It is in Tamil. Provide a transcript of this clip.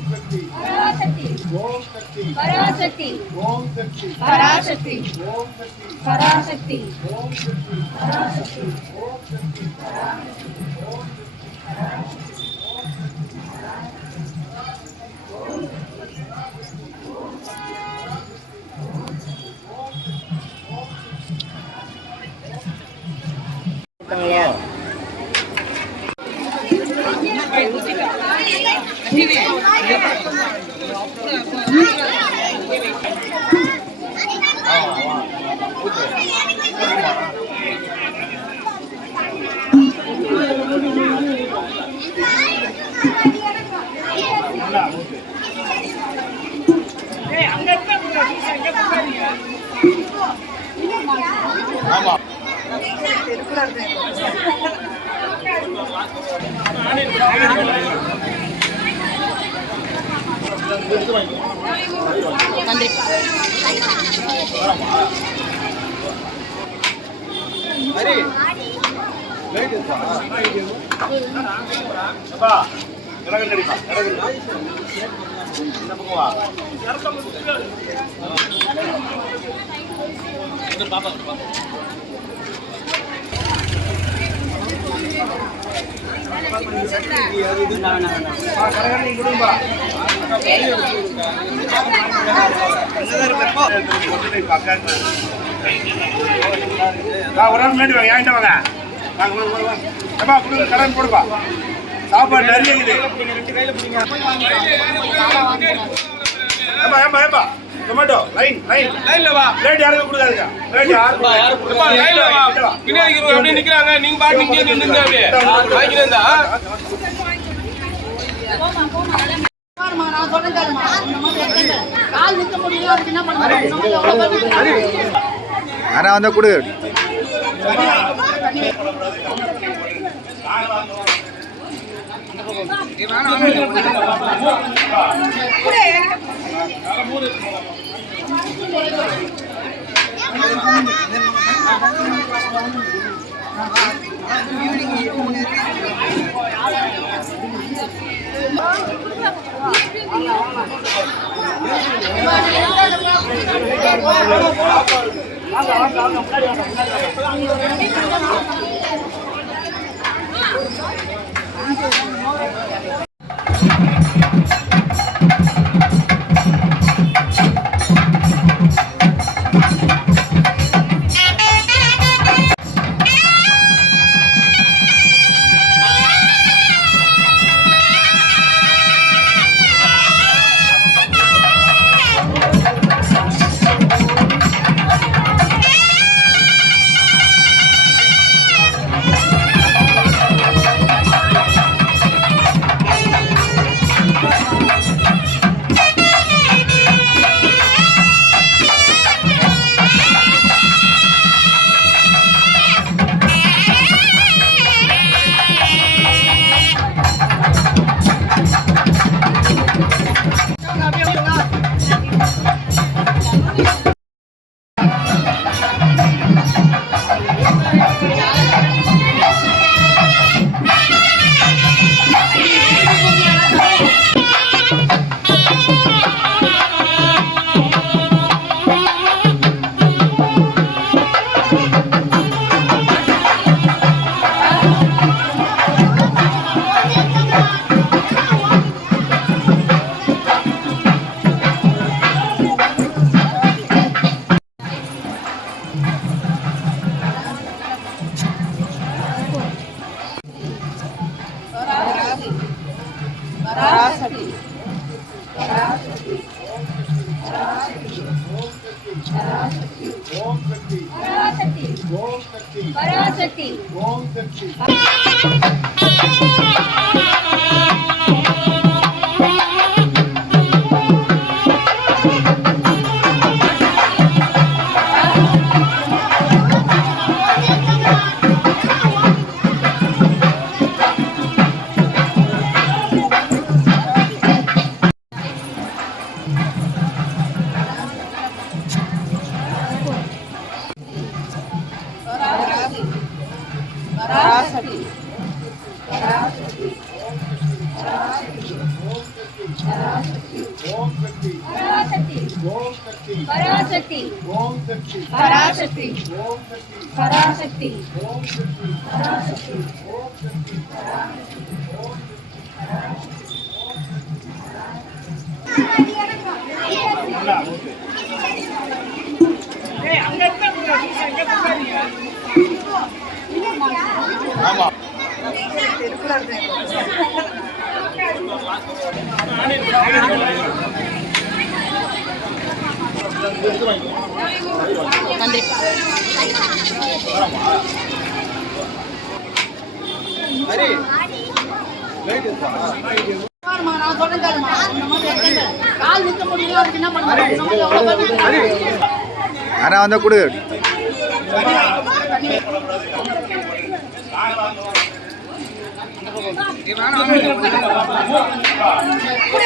शक्ति ओम शक्ति पराशक्ति ओम शक्ति पराशक्ति ओम शक्ति पराशक्ति ओम शक्ति पराशक्ति ओम शक्ति சாப்பாடு நிறைய டொமேட்டோ லைன் லைன் லைன்ல வா ரேட் யாருக்கு கொடுக்காதீங்க ரேட் யாருக்கு லைன்ல வா பின்னாடி அப்படியே நிக்கறாங்க நீங்க பாட்டு இங்க நின்னுங்க அப்படியே வாங்கிட்டு வந்தா போமா நான் சொல்றேன் கேளுமா இந்த மாதிரி கால் நிக்க முடியல அப்படி என்ன பண்ணுங்க அண்ணா வந்தா கொடு पराशक्ति ओम शक्ति पराशक्ति पराशक्ति ஓம் சக்தி பராசக்தி ஓம் சக்தி பராசக்தி ஓம் சக்தி பராசக்தி ஓம் சக்தி பராசக்தி ஓம் சக்தி பராசக்தி ஓம் சக்தி ஆமா நன்றி. நான் சொல்றேன் கேளுமா. இந்த மாதிரி இருக்காங்க. கால் நிக்க முடியல அதுக்கு என்ன பண்ணுறது? யாரா வந்தா கொடு. கூட